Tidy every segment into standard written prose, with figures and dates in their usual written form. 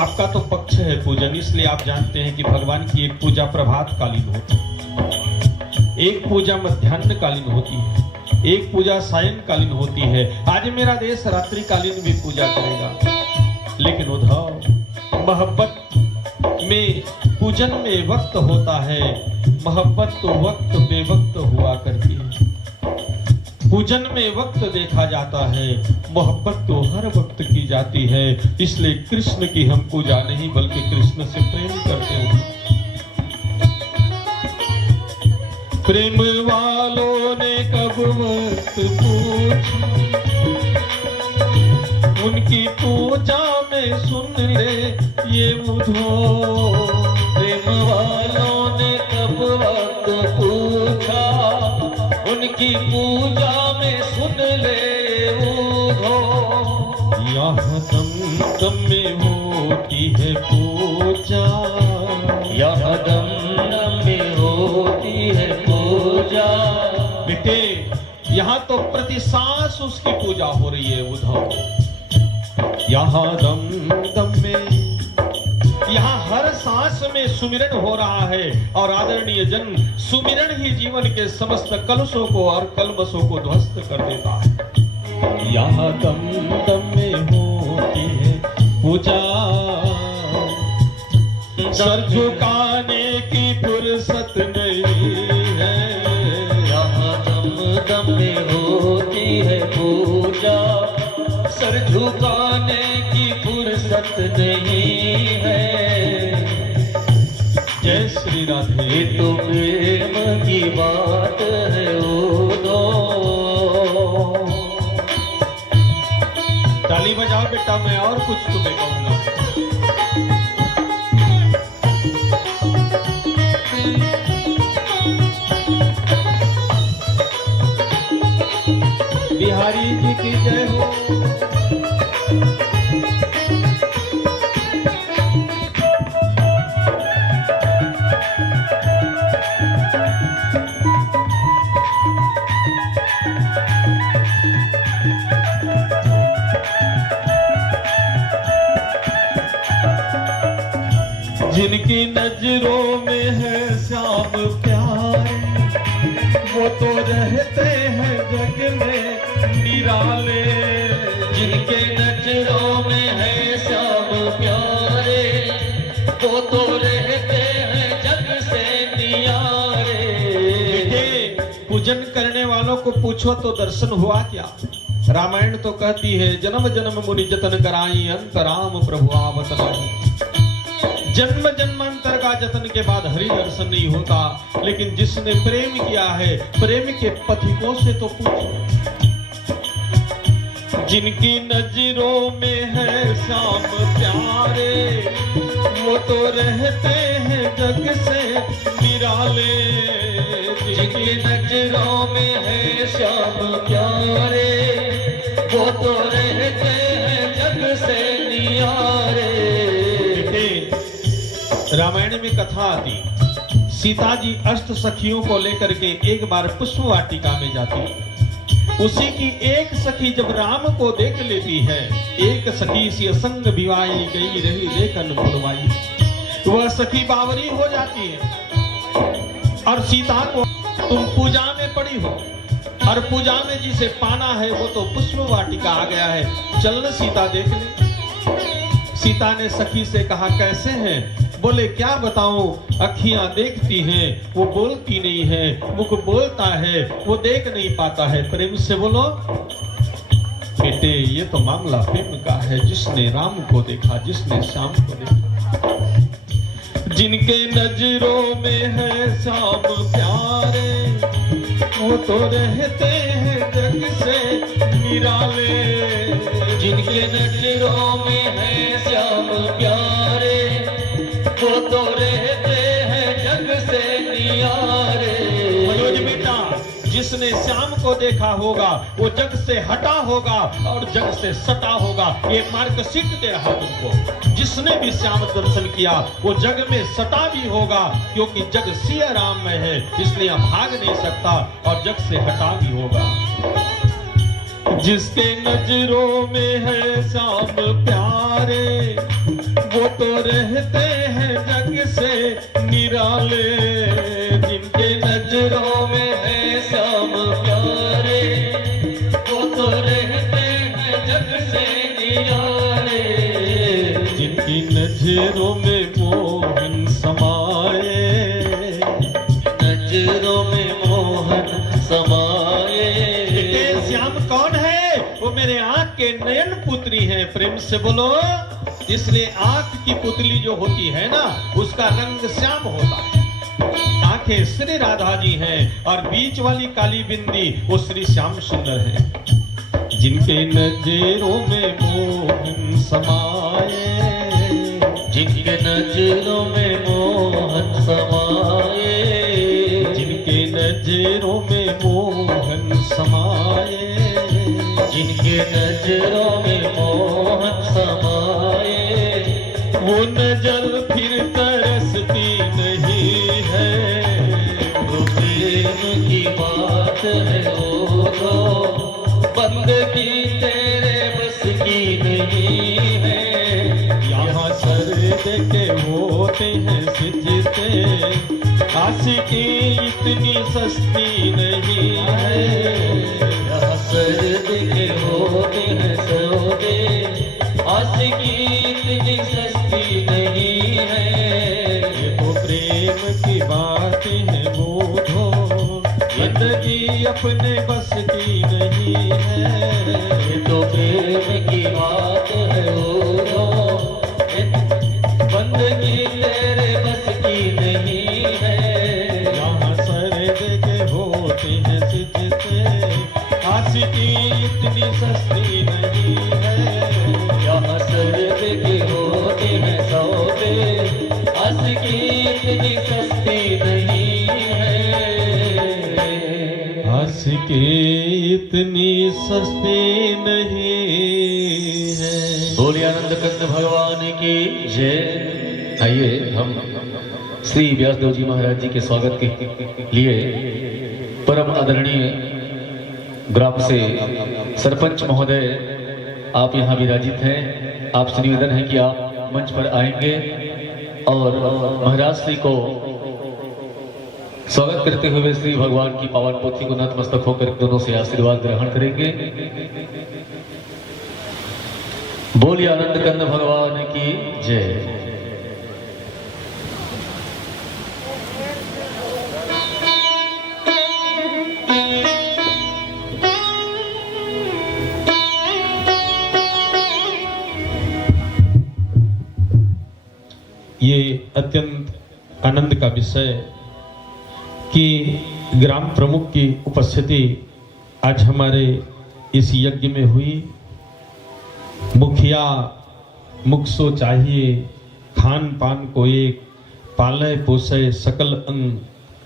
आपका तो पक्ष है पूजन, इसलिए आप जानते हैं कि भगवान की एक पूजा प्रभात कालीन होती है, एक पूजा मध्याह्न कालीन होती है, एक पूजा सायंकालीन होती है। आज मेरा देश रात्रि कालीन भी पूजा करेगा, लेकिन उद्धव मोहब्बत में पूजन में वक्त होता है, मोहब्बत तो वक्त बेवक्त हुआ करती है। पूजन में वक्त देखा जाता है, मोहब्बत तो हर वक्त की जाती है। इसलिए कृष्ण की हम पूजा नहीं बल्कि कृष्ण से प्रेम करते हैं। प्रेम वालों ने कब वक्त पूछा, उनकी पूजा में सुन ले ये उद्धव। प्रेम वालों ने कब वक्त पूछा, उनकी पूजा में सुन ले उद्धव। यहाँ दम दम में होती है पूजा, यहाँ दम दम में होती है पूजा। बेटे यहाँ तो प्रति सांस उसकी पूजा हो रही है उद्धव। यहाँ दम दम में, यहाँ हर सांस में सुमिरन हो रहा है। और आदरणीय जन, सुमिरन ही जीवन के समस्त कलशों को और कलमशों को ध्वस्त कर देता है। यहाँ दम दम में होती है पूजा, सर झुकाने की फुर्सत नहीं है। यहाँ दम दम में होती है पूजा, सर झुकाने की फुर्सत नहीं है। जय श्री राधे। ये तो प्रेम की बात है उद्धव। ताली बजाओ बेटा, मैं और कुछ तुम्हें कहूंगा। बिहारी जी की जय हो। जिनकी नजरों में है श्याम प्यारे, वो तो रहते हैं जग में निराले। जिनके नजरों में है श्याम प्यारे, वो तो रहते हैं जग से नियारे। पूजन करने वालों को पूछो तो दर्शन हुआ क्या? रामायण तो कहती है, जन्म जन्म मुनि जतन कराई, अंत राम प्रभु आवत नहीं। जन्म जन्मांतर का जतन के बाद हरि दर्शन नहीं होता, लेकिन जिसने प्रेम किया है, प्रेम के पथिकों से तो पूछो। जिनकी नजरों में है श्याम प्यारे, वो तो रहते हैं जग से निराले। जिनकी नजरों में है श्याम प्यारे, वो तो रहते हैं जग से नियारे। रामायण में कथा आती, सीता जी अष्ट सखियों को लेकर के एक बार पुष्प वाटिका में जाती। उसी की एक सखी जब राम को देख लेती है, एक सखी सी असंग विवाही गई रही देखन फुलवाई। वह सखी बावरी हो जाती है और सीता को, तुम पूजा में पड़ी हो और पूजा में जिसे पाना है वो तो पुष्प वाटिका आ गया है, चल न सीता देख ले। सीता ने सखी से कहा, कैसे हैं? बोले, क्या बताऊं, अखियां देखती हैं, वो बोलती नहीं है, मुख बोलता है, वो देख नहीं पाता है। प्रेम से बोलो बेटे, ये तो मामला प्रेम का है। जिसने राम को देखा, जिसने श्याम को देखा। जिनके नजरों में है श्याम प्यारे, वो तो रहते हैं जग से निराले। जिनके नजरों में है श्याम प्यारे, वो तो रहते हैं जग से नियारे। मनोज बेटा, जिसने श्याम को देखा होगा वो जग से हटा होगा और जग से सटा होगा। ये मार्कशीट दे रहा तुमको। जिसने भी श्याम दर्शन किया वो जग में सटा भी होगा, क्योंकि जग सिया राम में है, इसलिए भाग नहीं सकता, और जग से हटा भी होगा। जिसके नजरों में है श्याम प्यारे, वो तो रहते हैं जग से निराले, जिनके नजरों में है श्याम प्यारे, वो तो रहते हैं जग से निराले, जिनकी नजरों में मोहन समाए, नजरों में मोहन समाए। श्याम कौन है? वो मेरे आंख के नयन पुत्री है। प्रेम से बोलो। इसलिए आंख की पुतली जो होती है ना, उसका रंग श्याम होता है। आंखें श्री राधा जी हैं और बीच वाली काली बिंदी वो श्री श्याम सुंदर है, जिनके नजरों में मोहन समाए, जिनके नजरों में मोहन समाए, जिनके नजरों में मोहन समाए, जिनके नजरों में मोहन समाए, वो नजर फिर तरसती नहीं है। वो प्रेम की बात है वो बंदगी तेरे बस की नहीं है। यहाँ सर देके होते हैं सिजते, आशिकी इतनी सस्ती नहीं है। यहाँ सर देके होते हैं सौदे, आशिकी इतनी सस्ती नहीं है। ये तो प्रेम की बातें हैं बोधो, जिंदगी अपने बस की नहीं है। ये तो प्रेम की बात है बोधो, बंदगी तेरे बस की नहीं है। यहाँ सर देके होते हैं सिजते, आशिकी इतनी सस्ती नहीं है। यहाँ सर देके होते हैं सौदे, आशिकी इतनी सस्ती नहीं है। आशिकी इतनी सस्ती नहीं है। बोलिए आनंद कंद भगवान की जय। आइए हम श्री व्यासदेव जी महाराज जी के स्वागत के लिए परम आदरणीय ग्राम से सरपंच महोदय आप यहाँ विराजित हैं। आपसे निवेदन है कि आप मंच पर आएंगे और महाराज श्री को स्वागत करते हुए श्री भगवान की पावन पोथी को नतमस्तक होकर दोनों से आशीर्वाद ग्रहण करेंगे। बोलिए आनंद कंद भगवान की जय। ये अत्यंत आनंद का विषय कि ग्राम प्रमुख की उपस्थिति आज हमारे इस यज्ञ में हुई। मुखिया मुखसो चाहिए, खान पान को एक, पालय पोषय सकल अंग,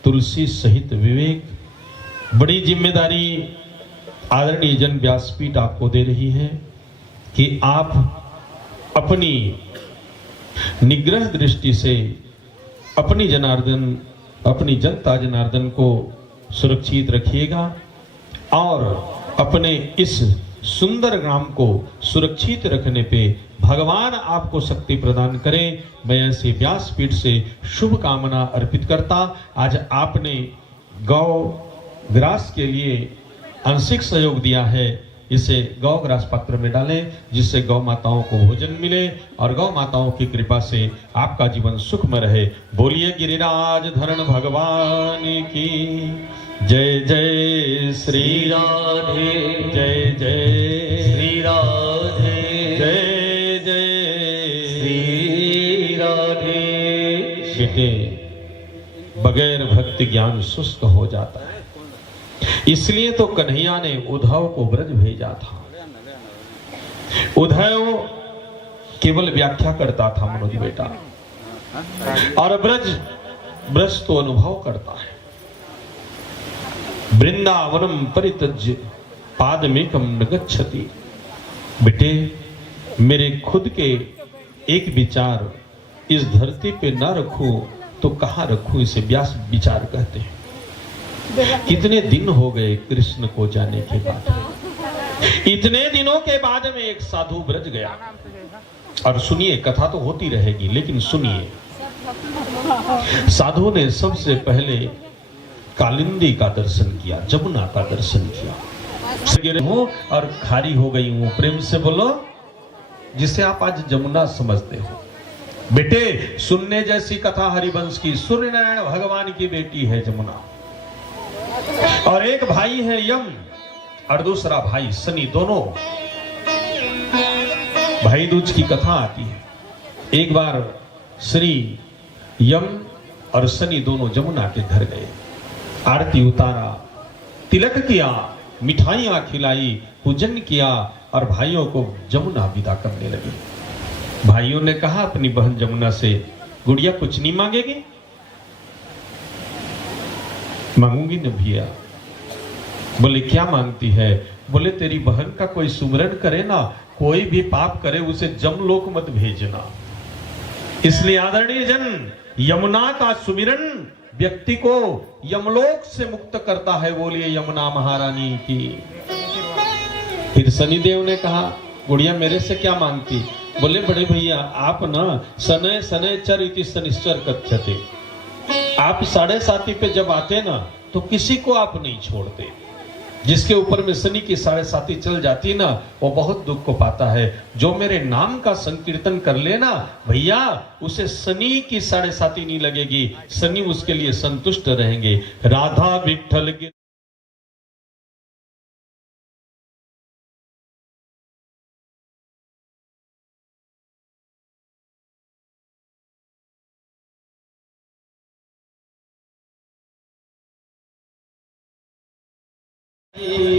तुलसी सहित विवेक। बड़ी जिम्मेदारी आदरणीय जन व्यासपीठ आपको दे रही है कि आप अपनी निग्रह दृष्टि से अपनी जनता जनार्दन को सुरक्षित रखिएगा और अपने इस सुंदर ग्राम को सुरक्षित रखने पे भगवान आपको शक्ति प्रदान करें। मैं ऐसे व्यासपीठ से शुभ कामना अर्पित करता। आज आपने गौ ग्रास के लिए आंशिक सहयोग दिया है, इसे गौ ग्रास पात्र में डालें जिससे गौ माताओं को भोजन मिले और गौ माताओं की कृपा से आपका जीवन सुखमय रहे। बोलिए गिरिराज धरण भगवान की जय। जय श्री राधे, जय जय श्री राधे, जय जय श्री राधे। बेटे, बगैर भक्ति ज्ञान सुस्त हो जाता है, इसलिए तो कन्हैया ने उद्धव को ब्रज भेजा था। उद्धव केवल व्याख्या करता था मनोज बेटा, और ब्रज तो अनुभव करता है। वृंदावनम परित्यज्य पादमेकम न गच्छति। बेटे, मेरे खुद के एक विचार इस धरती पे न रखूं तो कहां रखूं, इसे व्यास विचार कहते हैं। कितने दिन हो गए कृष्ण को जाने के बाद, इतने दिनों के बाद में एक साधु ब्रज गया और सुनिए, कथा तो होती रहेगी, लेकिन सुनिए, साधु ने सबसे पहले कालिंदी का दर्शन किया, जमुना का दर्शन किया। हूं और खारी हो गई हूं, प्रेम से बोलो, जिसे आप आज जमुना समझते हो। बेटे, सुनने जैसी कथा हरिवंश की, सूर्य नारायण भगवान की बेटी है जमुना, और एक भाई है यम और दूसरा भाई शनि, दोनों भाई दूज की कथा आती है। एक बार श्री यम और शनि दोनों जमुना के घर गए, आरती उतारा, तिलक किया, मिठाइयां खिलाई, पूजन किया और भाइयों को जमुना विदा करने लगे। भाइयों ने कहा अपनी बहन जमुना से, गुड़िया कुछ नहीं मांगेगी? मांगूंगी न भैया। बोले क्या मांगती है? बोले तेरी बहन का कोई सुमरन करे ना, कोई भी पाप करे उसे जमलोक मत भेजना। इसलिए आदरणीय जन, यमुना का सुमिरन व्यक्ति को यमलोक से मुक्त करता है। बोलिए यमुना महारानी की। फिर शनिदेव ने कहा, गुड़िया मेरे से क्या मांगती? बोले बड़े भैया, आप ना सनय सनय चर इति शनिश्चर कथ्यते, आप 7.5 पे जब आते ना तो किसी को आप नहीं छोड़ते। जिसके ऊपर में शनि की 7.5 चल जाती ना, वो बहुत दुख को पाता है। जो मेरे नाम का संकीर्तन कर लेना भैया, उसे शनि की 7.5 नहीं लगेगी, शनि उसके लिए संतुष्ट रहेंगे। राधा विठल के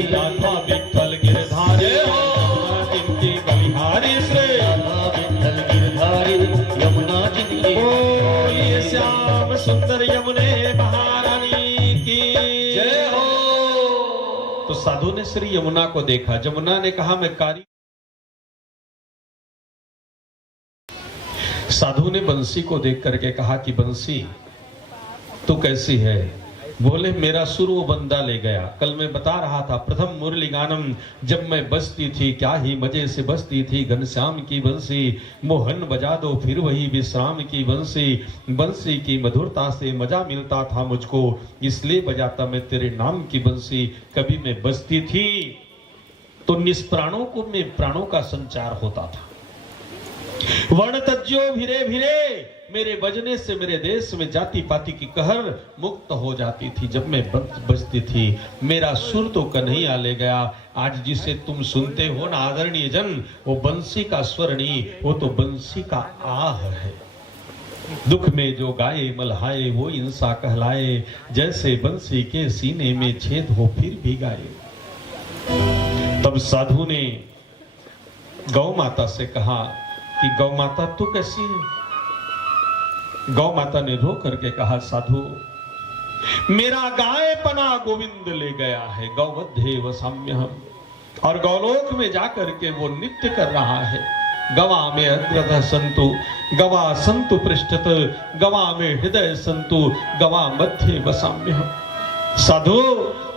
राधा विठल गिरधारी जिनकी बलिहारी श्री राधा विठल गिरधारी यमुना जिनकी। बोलिए श्याम सुंदर यमुने महारानी की जय हो। तो साधु ने श्री यमुना को देखा। जमुना ने कहा मैं कारी। साधु ने बंसी को देख करके कहा कि बंसी तू कैसी है? बोले मेरा सुर वो बंदा ले गया। कल मैं बता रहा था, प्रथम मुरली गानम जब मैं बजती थी, क्या ही मजे से बजती थी। घनश्याम की बंसी मोहन बजा दो फिर वही विश्राम की बंसी। बंसी की मधुरता से मजा मिलता था मुझको, इसलिए बजाता मैं तेरे नाम की बंसी। कभी मैं बजती थी तो निष्प्राणों को में प्राणों का संचार होता था। वर्ण तज्जो भिरे भिरे, मेरे बजने से मेरे देश में जाति पाति की कहर मुक्त हो जाती थी। जब मैं बजती थी मेरा सुर तो कन्हैया ले गया। आज जिसे तुम सुनते हो ना आदरणीय जन, वो बंसी का स्वर नहीं, वो तो बंसी का आह है। दुख में जो गाए मलहाए वो इंसा कहलाए, जैसे बंसी के सीने में छेद हो फिर भी गाए। तब साधु ने गौ माता से कहा कि गौ माता तू कैसी है? गौ माता ने रो करके कहा, साधु मेरा गाय पना गोविंद ले गया है, गौवध्ये वसाम्यहम्, और गौलोक में जाकर के वो नित्य कर रहा है। गवा में अग्रतः संतु, गवा संतु पृष्ठत, गवा में हृदय संतु, गवा मध्य वसाम्यहम्। साधु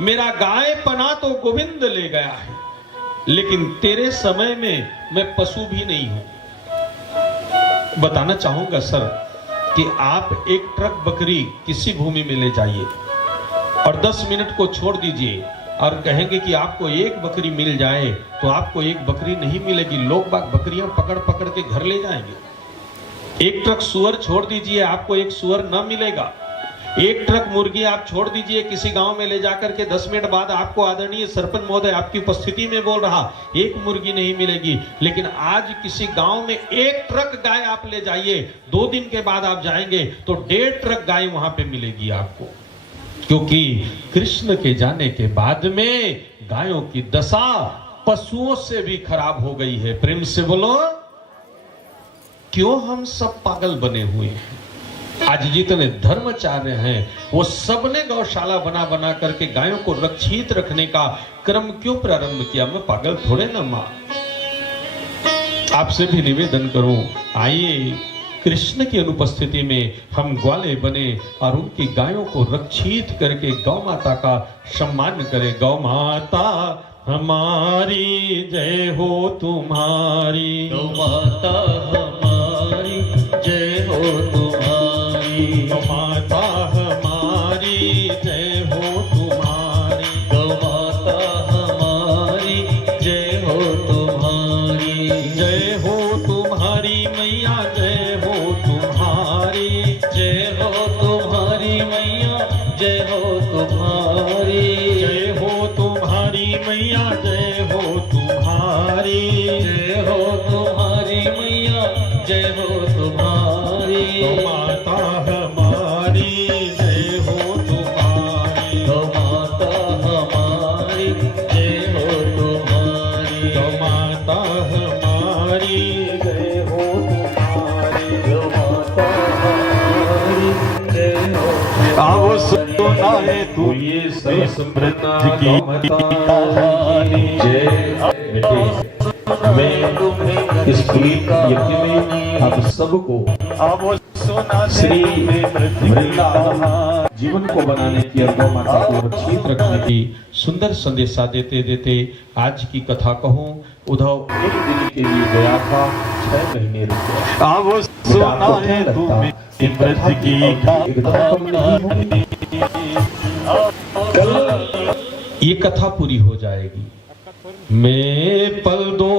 मेरा गाय पना तो गोविंद ले गया है, लेकिन तेरे समय में मैं पशु भी नहीं हूं। बताना चाहूंगा सर कि आप एक ट्रक बकरी किसी भूमि में ले जाइए और 10 मिनट को छोड़ दीजिए और कहेंगे कि आपको एक बकरी मिल जाए, तो आपको एक बकरी नहीं मिलेगी। लोग बाग बकरियां पकड़ पकड़ के घर ले जाएंगे। एक ट्रक सुअर छोड़ दीजिए, आपको एक सुअर न मिलेगा। एक ट्रक मुर्गी आप छोड़ दीजिए किसी गांव में ले जाकर के 10 मिनट बाद आपको आदरणीय सरपंच महोदय आपकी उपस्थिति में बोल रहा, एक मुर्गी नहीं मिलेगी। लेकिन आज किसी गांव में एक ट्रक गाय आप ले जाइए, 2 दिन के बाद आप जाएंगे तो 1.5 ट्रक गाय वहां पे मिलेगी आपको। क्योंकि कृष्ण के जाने के बाद में गायों की दशा पशुओं से भी खराब हो गई है। प्रेम से बोलो, क्यों हम सब पागल बने हुए हैं? आज जितने धर्माचार्य हैं वो सबने गौशाला बना बना करके गायों को रक्षित रखने का क्रम क्यों प्रारंभ किया? मैं पागल थोड़े ना मां। आपसे भी निवेदन करूं, आइए कृष्ण की अनुपस्थिति में हम ग्वाले बने और उनकी गायों को रक्षित करके गौ माता का सम्मान करें। गौ माता हमारी जय हो तुम्हारी, गौ माता हमारी जय हो तुम्हारी, गौ माता हमारी जय हो तुम्हारी, गौ माता हमारी जय हो तुम्हारी, जय हो तुम्हारी मैया, जय हो तुम्हारी, जय हो तुम्हारी मैया, जय हो तुम्हारी, जय हो तुम्हारी मैया, जय हो तुम्हारी, जय हो तुम्हारी मैया, जय हो तुम्हारी, गौ माता हमारी जय हो तुम्हारी, गौ माता हमारी जय हो तुम्हारी, गौ माता हमारी जय हो तुम्हारी, गौ माता हमारी जय हो आओ सुनाए तू ये समृद्ध की कहानी। मैं इस पुनीत यज्ञ में आप सबको आओ सुना श्री वृंदावन जीवन को बनाने की और गौ माता को सुरक्षित रखने की सुंदर संदेशा देते देते आज की कथा कहूँ। उद्धव एक दिन के लिए गया था, 6 महीने रुक गया। आओ सुनाए तू समृद्ध की कहानी। कल ये कथा पूरी हो जाएगी। मैं पल दो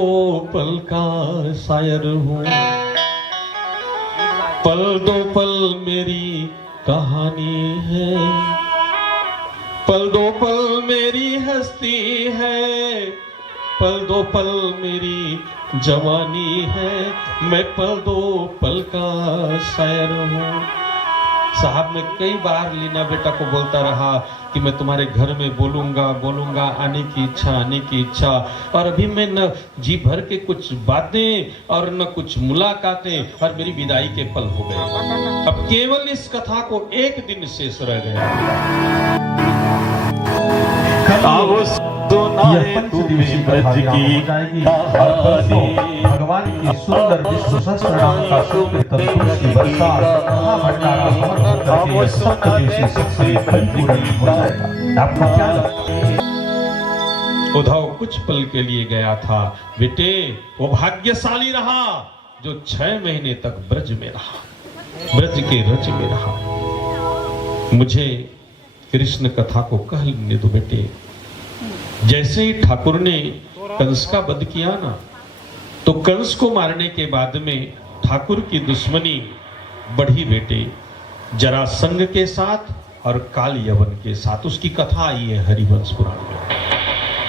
पल का शायर हूँ, पल दो पल मेरी कहानी है, पल दो पल मेरी हस्ती है, पल दो पल मेरी जवानी है, मैं पल दो पल का शायर हूँ। साहब मैं कई बार लीना बेटा को बोलता रहा कि मैं तुम्हारे घर में बोलूंगा, आने की इच्छा, और अभी मैं न जी भर के कुछ बातें और न कुछ मुलाकातें, और मेरी विदाई के पल हो गए। अब केवल इस कथा को एक दिन शेष रह गया। आओ सुनाए तू समृद्ध की कहानी। भगवान की सुंदर विश्व सहस्त्रनाम का संकीर्तन तुलसी वर्षा महाभंडारा समर्पण करके सप्तदेशी शिक्षण परिपूर्ण हो जाएगा। आपको क्या लगता है? उद्धव कुछ पल के लिए गया था। बेटे वो भाग्यशाली रहा जो 6 महीने तक ब्रज में रहा, ब्रज के रज में रहा। मुझे कृष्ण कथा को कह लेने दो बेटे। जैसे ही ठाकुर ने कंस का वध किया ना, तो कंस को मारने के बाद में ठाकुर की दुश्मनी बढ़ी बेटे, जरासंध के साथ और काल यवन के साथ। उसकी कथा आई है हरिवंश पुराण में,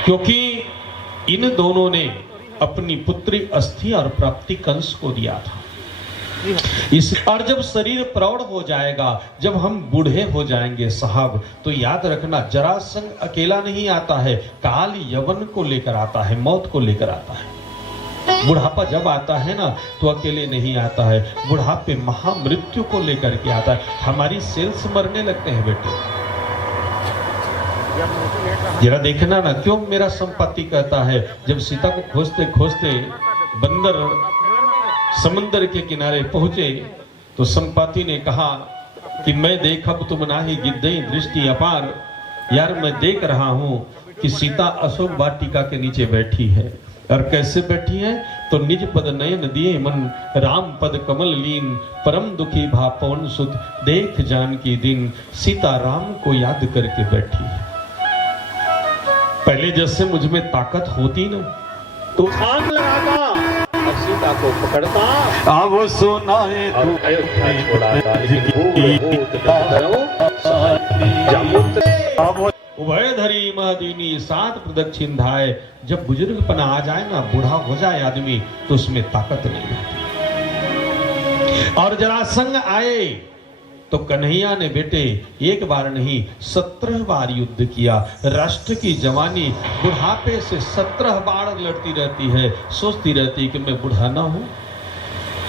क्योंकि इन दोनों ने अपनी पुत्री अस्थि और प्राप्ति कंस को दिया था। इस और जब शरीर प्रौढ़ हो जाएगा, जब हम बूढ़े हो जाएंगे साहब, तो याद रखना जरासंध अकेला नहीं आता है, काल यवन को लेकर आता है, मौत को लेकर आता है। बुढ़ापा जब आता है ना तो अकेले नहीं आता है, बुढ़ापे महामृत्यु को लेकर के आता है। हमारी सेल्स मरने लगते हैं बेटे। जरा देखना ना, क्यों मेरा संपत्ति कहता है, जब सीता को खोजते खोजते बंदर समंदर के किनारे पहुंचे तो संपाति ने कहा कि मैं देखब तुम नाही गिद्धई दृष्टि अपार। यार मैं देख रहा हूं कि सीता अशोक वाटिका के नीचे बैठी है, और कैसे बैठी है तो निज पद नयन दिए मन, राम पद कमल लीन, परम दुखी भा पवन सुत, देख जान की दिन, सीता राम को याद करके बैठी है। पहले जैसे मुझ में ताकत होती ना तो आग लगाता और सीता को पकड़ता, आओ सुनाए तू उभयधरी महदीनी 7 प्रदक्षिण धाए। जब बुजुर्गपना आ जाए ना, बूढ़ा हो जाए आदमी, तो उसमें ताकत नहीं रहती। और जरासंध आए तो कन्हैया ने बेटे एक बार नहीं 17 बार युद्ध किया। राष्ट्र की जवानी बुढ़ापे से 17 बार लड़ती रहती है, सोचती रहती है कि मैं बूढ़ा ना हूं,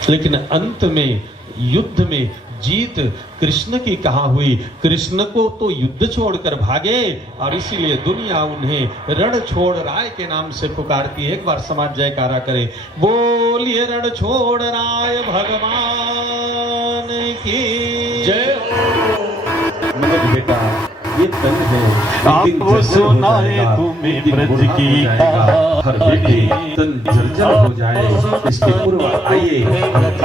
लेकिन अंत में युद्ध में जीत कृष्ण की कहाँ हुई। कृष्ण को तो युद्ध छोड़कर भागे, और इसीलिए दुनिया उन्हें रण छोड़ राय के नाम से पुकारती है। एक बार समाज जयकारा करे, बोलिए रण छोड़ राय भगवान की जय। मनोज बेटा ये तन है, अब एक दिन वो जर्जर हो सुनाए जाएगा, तुम्हें एक दिन ब्रज बुढ़ा की हो जाएगा। हर बेटे तन जर्जर हो जाए, इसके पूर्व आइए हम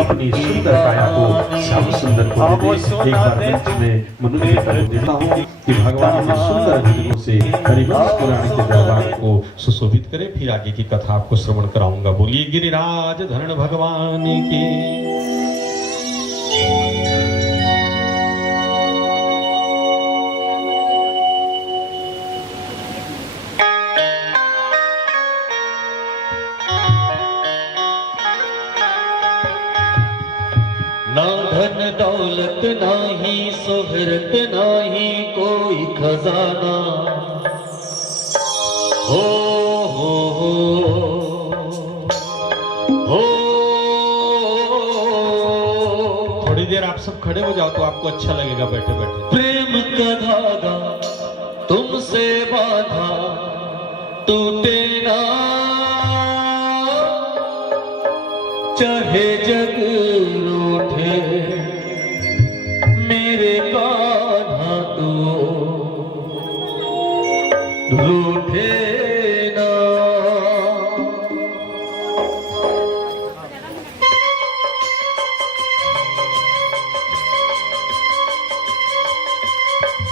अपनी सुंदर काया को श्याम सुंदर को अब वो दे दें। एक बार सुनाए मंच में मनुष्य को देता हूँ कि भगवान के सुंदर गीतों से हरिवंश पुराण के दरबार को सुशोभित करे। फिर आगे की कथा आपको श्रवण कराऊंगा। बोलिए गिरिराज धरण भगवान की। ना धन दौलत नाही शोहरत नाही कोई खजाना हो हो हो थोड़ी देर आप सब खड़े हो जाओ तो आपको अच्छा लगेगा बैठे बैठे। प्रेम का धागा तुमसे बांधा टूटे ना चाहे जग रूठे मेरे कान्हा तू रूठे ना।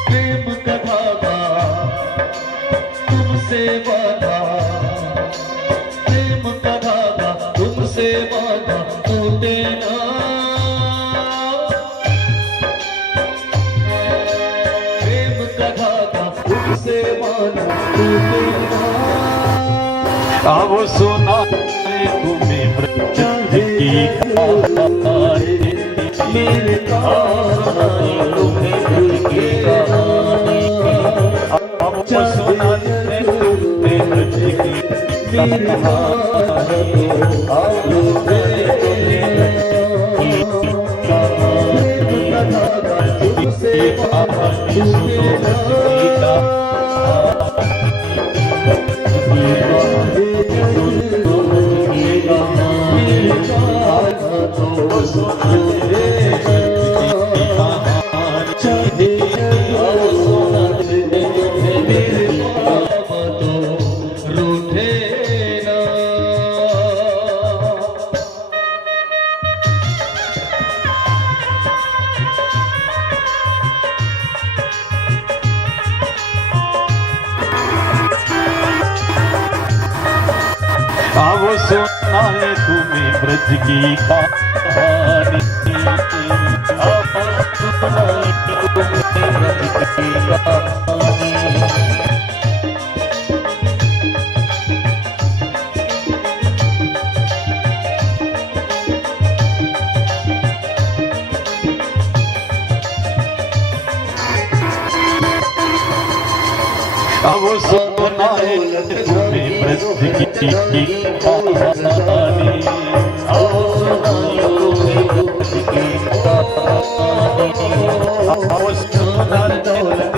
प्रेम का धागा तुमसे बांधा, प्रेम का धागा तुमसे बांधा टूटे ना। प्रेम का धागा तुमसे बांधा टूटे ना। अब सुनाए तुम्हें ब्रज की कहानी। मेरे कहानी तुम्हें दिल की कहानी। अब सुनाए तुम्हें ब्रज की मेरे कहानी आप तुमसे अब सुनाए तुम्हें ब्रज की कहानी। अब सुनाए तुम्हें ब्रज की कहानी। अब सुनाए तुम्हें ब्रज की कहानी। अब सुनाए तुम्हें ब्रज की कहानी। अब सुनाए तुम्हें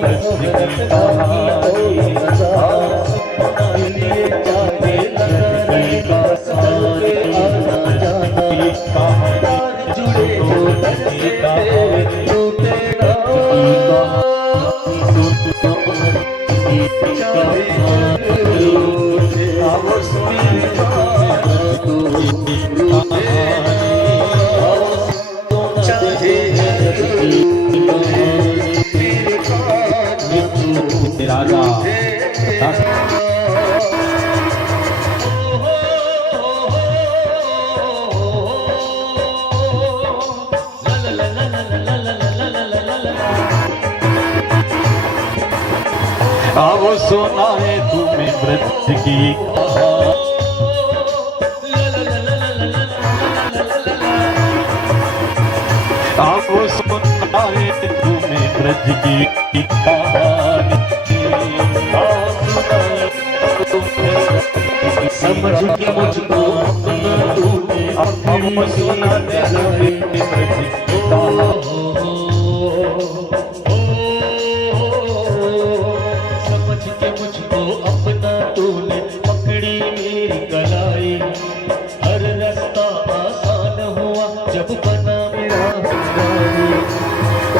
ब्रज की राजा अब सुनाए तुम्हें ब्रज की अब सुनाए तुम्हें ब्रज की कहानी। समझ के मुझको अपना तूने अब सुनाए तुम्हें ब्रज की कहानी। समझ के मुझको अपना तूने पकड़ी मेरी कलाई। हर रास्ता आसान हुआ जब बना मेरा हंगाई।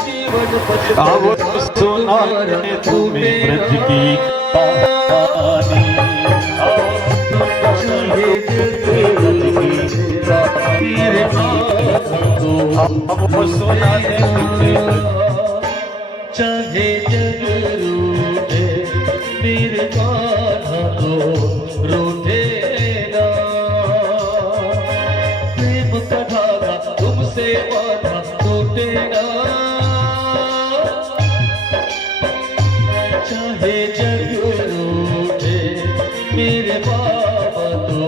जीवन आओ सुनाने तुम्हें ब्रज की कहानी। आओ सुनाने तुम्हें चाहे जग रूठे मेरे गाना तो रूठे ना। प्रेम का धागा तुमसे बांधा टूटे ना। चाहे जग रूठे मेरे बाबा तो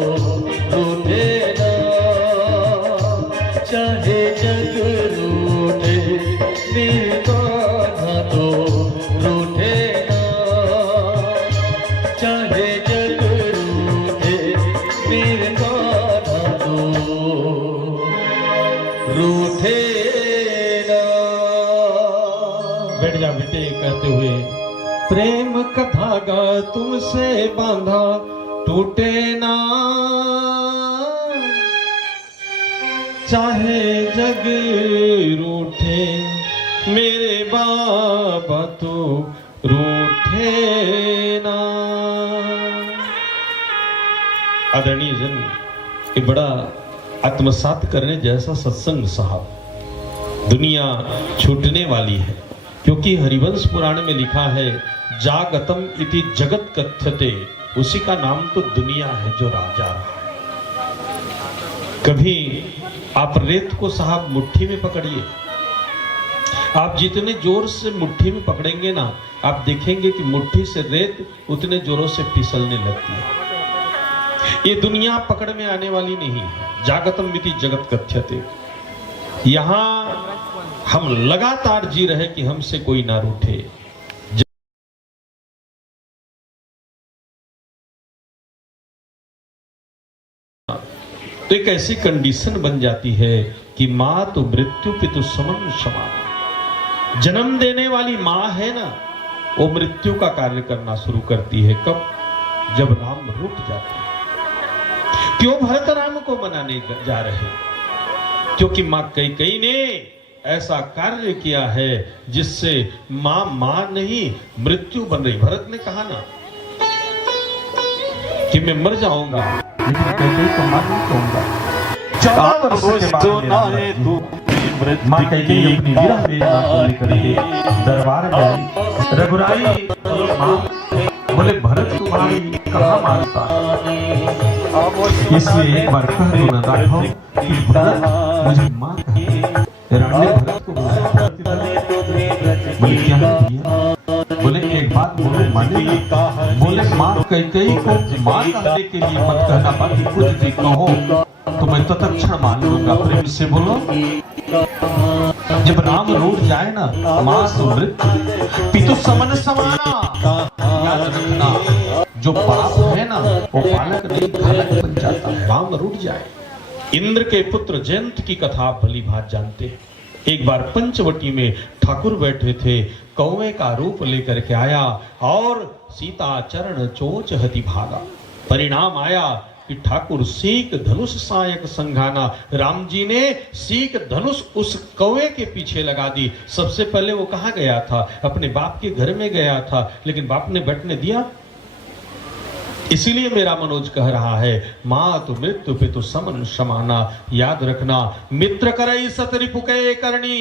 रूठे ना। चाहे जग रूठे मेरे गाना तो रूठे ना। चाहे जग रूठे मेरे गाना तो रूठे ना। बैठ जा बेटे कहते हुए, प्रेम का धागा तुमसे बांधा टूटे ना। चाहे जग रूठे मेरे बाबा तो रूठे ना। आदरणीय जन, ये बड़ा आत्मसात करने जैसा सत्संग साहब। दुनिया छूटने वाली है, क्योंकि हरिवंश पुराण में लिखा है जागतम इति जगत कथ्यते। उसी का नाम तो दुनिया है जो राजा रहा है। कभी आप रेत को साहब मुट्ठी में पकड़िए, आप जितने जोर से मुट्ठी में पकड़ेंगे ना, आप देखेंगे कि मुट्ठी से रेत उतने जोरों से फिसलने लगती है। ये दुनिया पकड़ में आने वाली नहीं है। जागतम इति जगत कथ्यते। यहां हम लगातार जी रहे कि हमसे कोई ना रूठे। तो एक ऐसी कंडीशन बन जाती है कि मां तो मृत्यु पितु समन समान। जन्म देने वाली मां है ना, वो मृत्यु का कार्य करना शुरू करती है। कब? जब राम रूठ जाते हैं। क्यों भरत राम को मनाने जा रहे? क्योंकि मां कैकेयी ने ऐसा कार्य किया है जिससे मां नहीं मृत्यु बन रही। भरत ने कहा ना कि मैं मर जाऊंगा, लेकिन कैकेयी को मार नहीं कहूंगा। 14 वर्ष के बाद सुनाने तू मां कैकेयी अपनी वीरा वेदना को लेकर के दरबार में आई। रघुराई बोले भरत तुम्हारी कहाँ मानता, इसलिए एक बार कह दो ना राघव कि भरत मुझे मां कहते। राम ने भरत को बोले क्या दिया? बोले एक बात बोलो मानेगा? बोले मां कैकेयी को मां कहने के लिए मत कहना, बाकी कुछ भी कहो तो मैं तत्क्षण मान लूंगा। प्रेम से बोलो। जब राम रूठ जाए ना, मां सुमृत पितु समन समाना। याद रखना, जो बाप है ना वो बालक नहीं बालक बन जाता है। राम रूठ जाए। इंद्र के पुत्र जयंत की कथा भली भांति जानते हैं। एक बार पंचवटी में ठाकुर बैठे थे, कौवे का रूप लेकर के आया और सीता चरण चोच हति भागा। परिणाम आया कि ठाकुर सीक धनुष सायक संघाना। राम जी ने सीक धनुष उस कौवे के पीछे लगा दी। सबसे पहले वो कहाँ गया था? अपने बाप के घर में गया था, लेकिन बाप ने बैठने दिया। इसीलिए मेरा मनोज कह रहा है मां तो मृत्यु पितु समन समाना। याद रखना, मित्र करई सतरिपु कै करनी।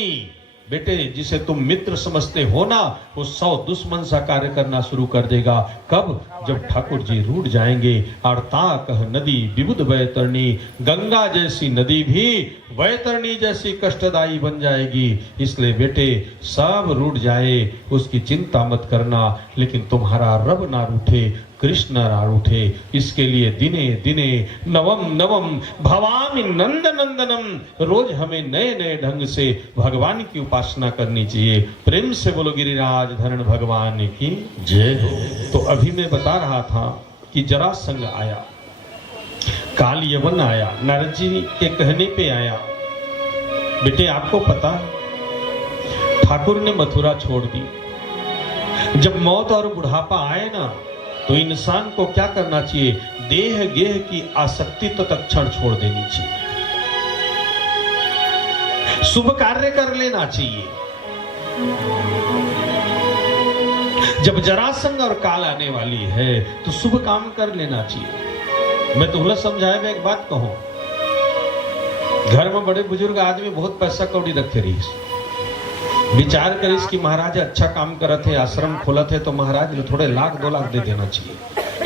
बेटे, जिसे तुम मित्र समझते हो ना, वो 100 दुश्मन सा कार्य करना शुरू कर देगा। कब? जब ठाकुर जी रूठ जाएंगे। अर्थात कह नदी विबुध वैतरणी, गंगा जैसी नदी भी वैतरणी जैसी कष्टदायी बन जाएगी। इसलिए बेटे, सब रूठ जाए उसकी चिंता मत करना, लेकिन तुम्हारा रब ना रूठे, कृष्ण ना रूठे, इसके लिए दिने दिने नवम नवम भवामी नंद नंदनम। रोज हमें नए नए ढंग से भगवान की उपासना करनी चाहिए। प्रेम से बोलो गिरिराज धरण भगवान की जय हो। तो अभी मैं बता रहा था कि जरासंध आया, काल यवन आया, नारद जी के कहने पे आया। बेटे, आपको पता है ठाकुर ने मथुरा छोड़ दी। जब मौत और बुढ़ापा आए ना, तो इंसान को क्या करना चाहिए? देह गेह की आसक्ति तो तत्क्षण छोड़ देनी चाहिए, शुभ कार्य कर लेना चाहिए। जब जरासंध और काल आने वाली है तो शुभ काम कर लेना चाहिए। मैं तुहला समझाए में एक बात कहूं, घर में बड़े बुजुर्ग आदमी बहुत पैसा कौड़ी रखे रही, विचार करिस कि महाराज अच्छा काम करत है, आश्रम खोलत है, तो महाराज ने थोड़े लाख 2 लाख दे देना चाहिए।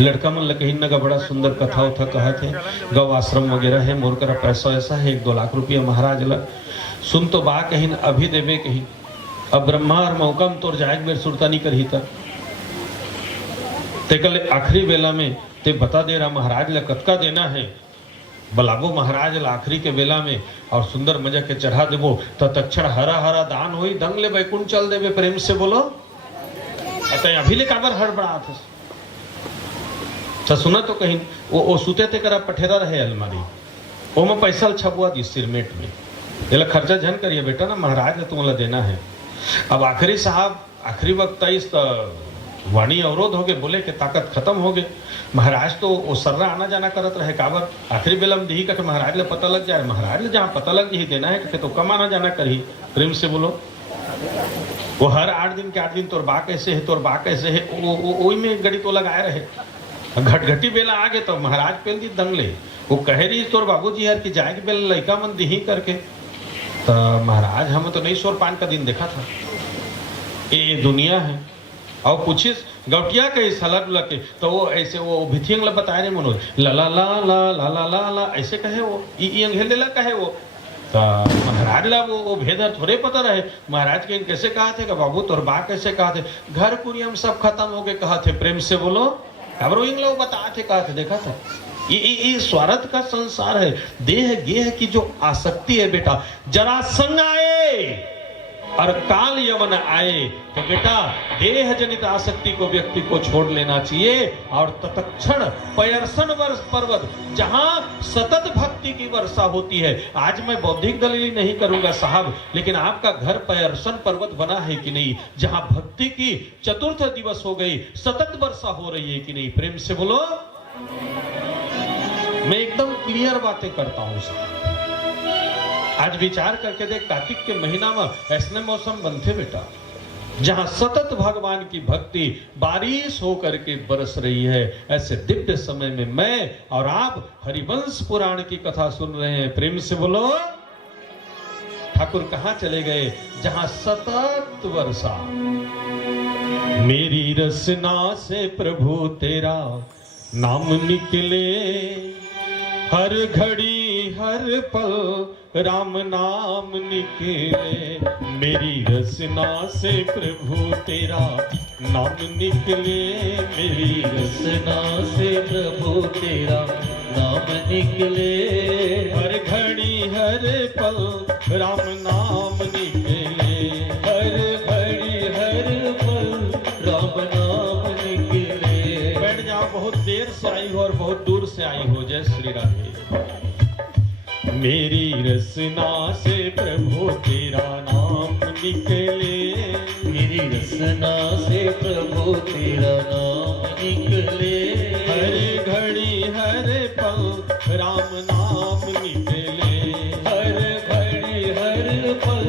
लड़का मन लकहीन का बड़ा सुंदर कथा उथा कहत है, गौ आश्रम वगैरह है, मोर करा पैसा ऐसा है, 1-2 लाख रुपया महाराज ला सुन तो बा कहीं अभी देवे कहीं, अब ब्रह्मा और मौका में तोर जाए बेर सुरता नहीं करही तक ते कल आखिरी बेला में ते बता दे रहा महाराज ला कतका देना है, बलाबो महाराज ला आखिरी के बेला में और सुंदर मजा के चढ़ा देबो तो तक्षण हरा हरा दान होई, दंग ले बैकुंठ चल देवे। प्रेम से बोलो अतः अभी ले काबर हड़बड़ात है। अच्छा सुना तो कहीं वो सुते ते करा पठेरा रहे अलमारी, वो में पैसा छपुआ दी सिरमेट में, ये खर्चा झन करिए बेटा ना, महाराज ने तुम्हें देना है। अब आखिरी साहब आखिरी वक्त आई वाणी अवरोध हो गए, बोले कि ताकत खत्म हो गए। महाराज तो वो सर्रा आना जाना करत रहे, काबर आखिरी बेला में दी कट महाराज ले पता लग जाए, महाराज ले जहाँ पता लग ही देना है तो कम आना जाना करी। प्रेम से बोलो वो हर 8 दिन के 8 दिन तोर बा कैसे है, तोर बा कैसे है, वही में गड़ी तो लगाए रहे। घटघटी बेला आ गए तो महाराज पेल दी दंगले, वो कह रही तोर बाबूजी यार कि जाए के बेला लड़का मन दी करके, तो महाराज हम तो नहीं सोर पान का दिन देखा था, ये दुनिया है। और पूछिस गौटिया के सलट लगे तो वो ऐसे वो भिथियंग बताए रे मनोज ला ला ला ला ला ला ला ला ऐसे कहे वो अंगेले ला कहे वो, तो महाराज ला वो भेदर थोड़े पता रहे। महाराज के कैसे कहा थे कि बाबू तोर बा कैसे कहा थे, घर कुरियम सब खत्म हो गए कहा थे। प्रेम से बोलो खबरों इंग्लो बताए थे कहा थे, देखा था। ये स्वार्थ का संसार है, देह गेह की जो आसक्ति है बेटा, जरासंध आए और काल यवन आए तो बेटा देह जनित आसक्ति को व्यक्ति को छोड़ लेना चाहिए और तत्क्षण पयर्सन वर्ष पर्वत जहां सतत भक्ति की वर्षा होती है। आज मैं बौद्धिक दलील नहीं करूंगा साहब, लेकिन आपका घर पयर्सन पर्वत बना है कि नहीं, जहां भक्ति की चतुर्थ दिवस हो गई, सतत वर्षा हो रही है कि नहीं। प्रेम से बोलो मैं एकदम क्लियर बातें करता हूं साहब। आज विचार करके देख, कार्तिक के महीना में ऐसने मौसम बनते बेटा जहां सतत भगवान की भक्ति बारिश होकर के बरस रही है। ऐसे दिव्य समय में मैं और आप हरिवंश पुराण की कथा सुन रहे हैं। प्रेम से बोलो ठाकुर कहां चले गए, जहां सतत वर्षा। मेरी रसना से प्रभु तेरा नाम निकले, हर घड़ी हर पल राम नाम निकले। मेरी रसना से प्रभु तेरा नाम निकले, मेरी रसना से प्रभु तेरा नाम निकले। हर घड़ी हर पल राम नाम निकले, हर घड़ी हर पल राम नाम निकले। बैठ जाओ, बहुत देर से आई हो और बहुत दूर से आई हो। जय श्री राधे। मेरी रसना से प्रभु तेरा नाम निकले, मेरी रसना से प्रभु तेरा नाम निकले। हर घड़ी हर पल राम नाम निकले, हर घड़ी हर पल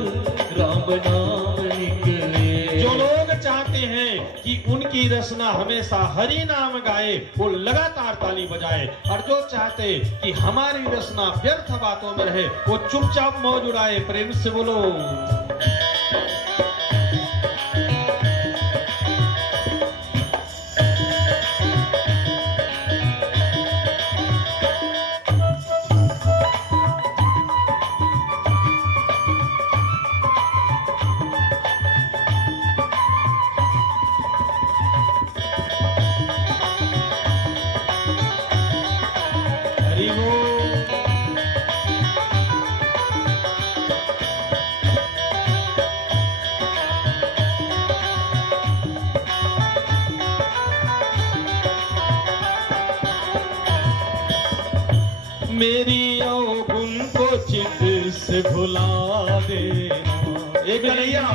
राम नाम निकले। जो लोग चाहते हैं कि उनकी रसना हमेशा हरि नाम गाए वो लगातार ताली बजाए, और जो चाहते कि हमारी रसना व्यर्थ बातों में रहे वो चुपचाप मौज उड़ाए। प्रेम से बोलो हरि बोल। मेरी अवगुण को चित्त से भुला देना, एक कन्हैया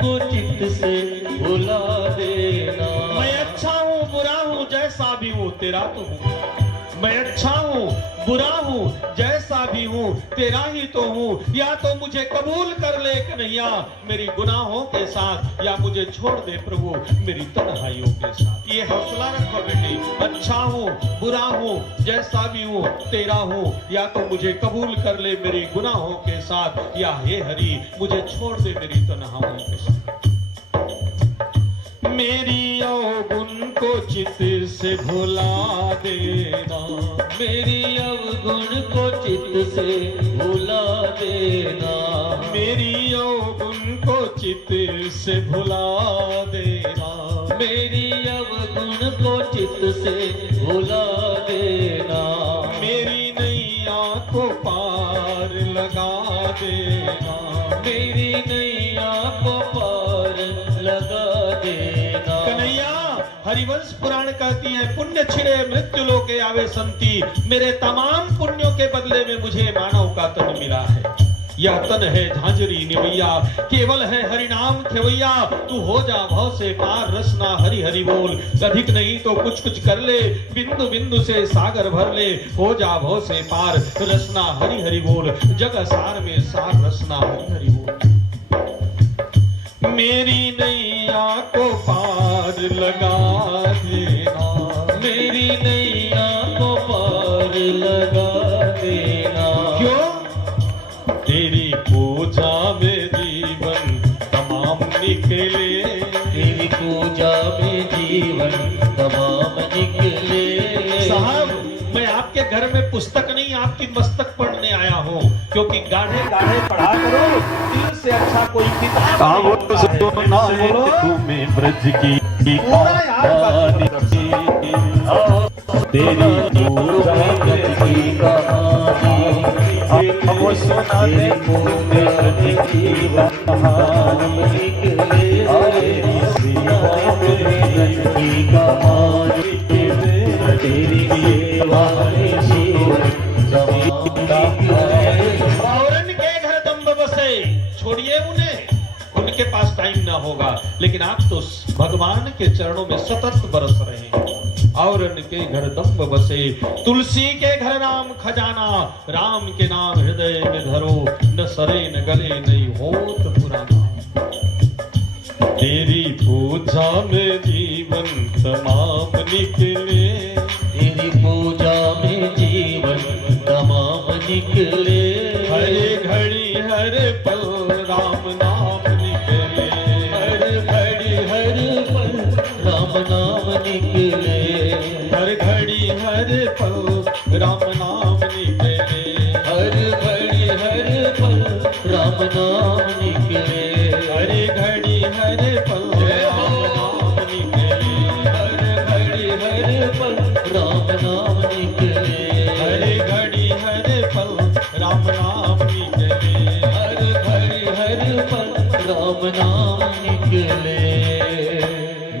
को चित्त से भुला देना। मैं अच्छा हूँ बुरा हूँ जैसा भी हूँ तेरा तो हूँ। मैं अच्छा हूँ बुरा हूँ जैसा भी हूँ तेरा ही तो हूँ। या तो मुझे कबूल कर ले कन्हैया मेरी गुनाहों के साथ, या मुझे छोड़ दे प्रभु मेरी तन्हाइयों के साथ। ये हौसला रखो बेटी, अच्छा हूँ बुरा हूँ जैसा भी हूँ तेरा हूँ, या तो मुझे कबूल कर ले मेरी गुनाहों के साथ, या हे हरि मुझे छोड़ दे मेरी तन्हाइयों के साथ। मेरी अवगुण को चित से भुला देना, मेरी अवगुण को चित्त से भुला देना, मेरी अवगुण को चित से भुला देना, मेरी अवगुण को चित्त से भुला देना, मेरी नैया को पार लगा देना, मेरी नैया को पार लगा देना। कन्हैया हरिवंश पुराण कहती है पुण्य छिड़े मृत्यु लोके आवे संति, मेरे तमाम पुण्यों के बदले में मुझे मानव का तन मिला है। यह तन है झांझरी निवैया, केवल है हरि नाम खेवैया, तू हो जा भव से पार रसना हरि हरि बोल, अधिक नहीं तो कुछ कुछ कर ले, बिंदु बिंदु से सागर भर ले, हो जा भव से पार रसना हरि हरि बोल, जग सार में सार रसना हरि हरि बोल। मेरी नैया को पार लगा देना, मेरी नैया को पार लगा देना। क्यों? तेरी पूजा में जीवन तमाम निकले, तेरी पूजा में जीवन तमाम निकले। साहब मैं आपके घर में पुस्तक नहीं आपकी मस्तक पढ़ने आया हूँ, क्योंकि गाढ़े गाढ़े पढ़ा करो, दिल से अच्छा कोई किताब नहीं होता है। बोलो। तुम्हें ब्रज की पूरा याद कहानी, तेरी पूजा की कहानी, हम सुना दे तुम्हें ब्रज की कहानी, तेरी सेवा में ब्रज की कहानी, तेरी सेवा में जीवन औरन के घर दम्ब बसे, छोड़िए उन्हें, उनके पास टाइम ना होगा, लेकिन आप तो भगवान के चरणों में सतत बरस रहे हैं। औरन के घर दम्ब बसे, तुलसी के घर राम खजाना, राम के नाम हृदय में धरो, न सरे न गले नहीं होत पुराना। तेरी पूजा में जीवन तमाम निकले, तेरी पूजा में जीवन तमाम निकले। हर घड़ी हर पल राम नाम निकले, हर घड़ी हर पल राम नाम निकले। हर घड़ी हर पल राम नाम निकले, हर घड़ी हर पल राम नाम निकले। हर घड़ी हर पल राम नाम निकले, हर घड़ी हर पल राम नाम निकले। हर घड़ी हर पल राम नाम निकले, हर घड़ी हर पल राम नाम निकले।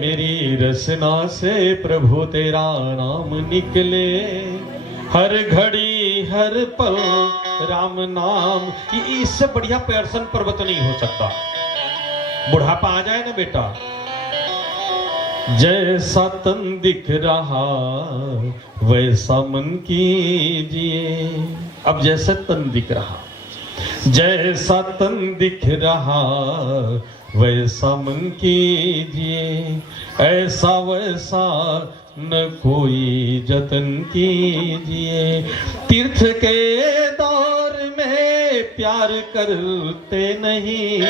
मेरी रसना से प्रभु तेरा नाम निकले, हर घड़ी हर पल राम नाम। इससे बढ़िया पर्सन पर्वत नहीं हो सकता। बुढ़ापा आ जाए ना बेटा, जैसा तन दिख रहा वैसा मन कीजिए। अब जैसा तन दिख रहा, जैसा तन दिख रहा वैसा मन कीजिए, ऐसा वैसा न कोई जतन कीजिए। तीर्थ के दौर में प्यार करते नहीं,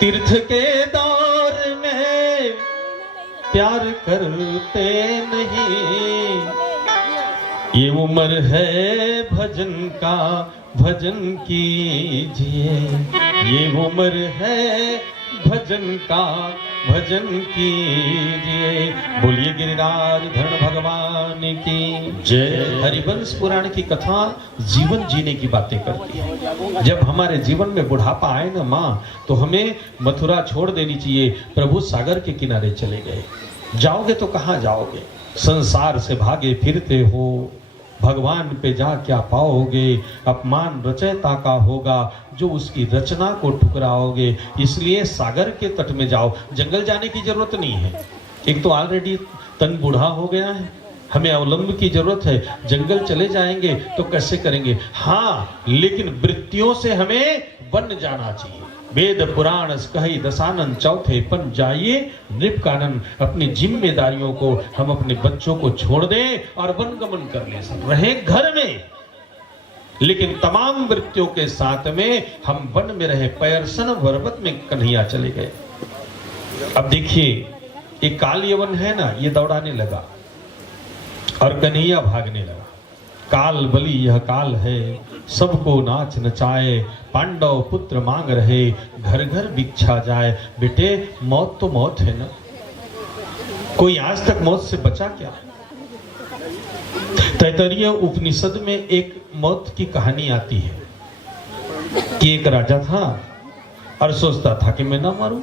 तीर्थ के दौर में प्यार करते नहीं। ये उम्र है भजन का, भजन कीजिए। ये उम्र है भजन का, भजन कीजिए। बोलिए गिरिराज धरण भगवान की जय। हरिवंश पुराण की कथा जीवन जीने की बातें करती है। जब हमारे जीवन में बुढ़ापा आए ना माँ, तो हमें मथुरा छोड़ देनी चाहिए। प्रभु सागर के किनारे चले गए। जाओगे तो कहाँ जाओगे? संसार से भागे फिरते हो, भगवान पे जा क्या पाओगे? अपमान रचयिता का होगा जो उसकी रचना को ठुकराओगे। इसलिए सागर के तट में जाओ, जंगल जाने की जरूरत नहीं है। एक तो ऑलरेडी तन बूढ़ा हो गया है, हमें अवलंब की जरूरत है, जंगल चले जाएंगे तो कैसे करेंगे? हाँ, लेकिन वृत्तियों से हमें बन जाना चाहिए। वेद पुराण कही दशानन चौथे पन जाइए नृप-कानन। अपनी जिम्मेदारियों को हम अपने बच्चों को छोड़ दें और वनगमन कर ले, रहें घर में, लेकिन तमाम वृत्तियों के साथ में हम वन में रहे। पैरसन पर्वत में कन्हैया चले गए। अब देखिए, एक काल यवन है ना, ये दौड़ाने लगा और कन्हैया भागने लगा। काल बलि यह काल है, सबको नाच नचाए, पांडव पुत्र मांग रहे, घर घर भिक्षा जाए। बेटे, मौत तो मौत है ना, कोई आज तक मौत से बचा क्या? तैतरीय उपनिषद में एक मौत की कहानी आती है कि एक राजा था और सोचता था कि मैं ना मरूं।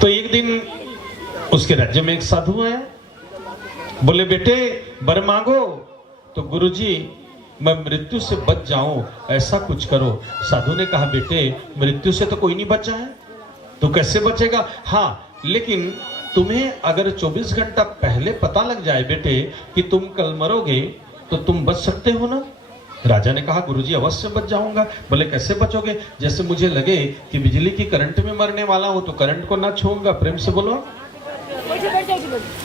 तो एक दिन उसके राज्य में एक साधु आया, बोले बेटे वर मांगो। तो गुरुजी, मैं मृत्यु से बच जाऊं, ऐसा कुछ करो। साधु ने कहा, बेटे मृत्यु से तो कोई नहीं बचा है, तो कैसे बचेगा? हाँ, लेकिन तुम्हें अगर 24 घंटा पहले पता लग जाए बेटे कि तुम कल मरोगे, तो तुम बच सकते हो ना? राजा ने कहा, गुरुजी अवश्य बच जाऊंगा। बोले कैसे बचोगे? जैसे मुझे लगे कि बिजली की करंट में मरने वाला हूं तो करंट को ना छूऊंगा। प्रेम से बोलो।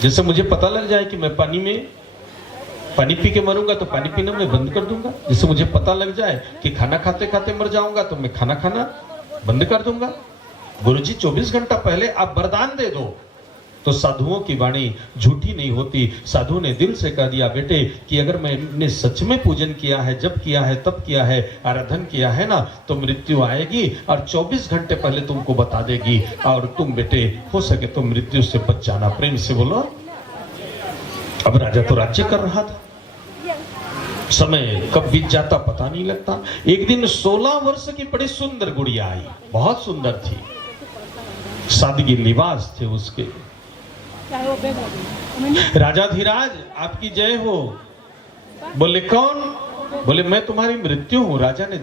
जैसे मुझे पता लग जाए कि मैं पानी पी के मरूंगा तो पानी पीना मैं बंद कर दूंगा। जैसे मुझे पता लग जाए कि खाना खाते खाते मर जाऊंगा तो मैं खाना खाना बंद कर दूंगा। गुरुजी 24 घंटा पहले आप वरदान दे दो। तो साधुओं की वाणी झूठी नहीं होती। साधु ने दिल से कह दिया, बेटे कि अगर मैंने सच में पूजन किया है, जब किया है, तब किया है, आराधन किया है ना, तो मृत्यु आएगी और 24 घंटे पहले तुमको बता देगी और तुम बेटे हो सके तो मृत्यु से बच जाना। प्रेम से बोलो। अब राजा तो राज्य कर रहा था, समय कब बीत जाता पता नहीं लगता। एक दिन 16 वर्ष की बड़ी सुंदर गुड़िया आई, बहुत सुंदर थी, सादगी लिबास थे उसके। राजाधिराज आपकी जय हो। बोले कौन? बोले मैं तुम्हारी मृत्यु हूं। राजा ने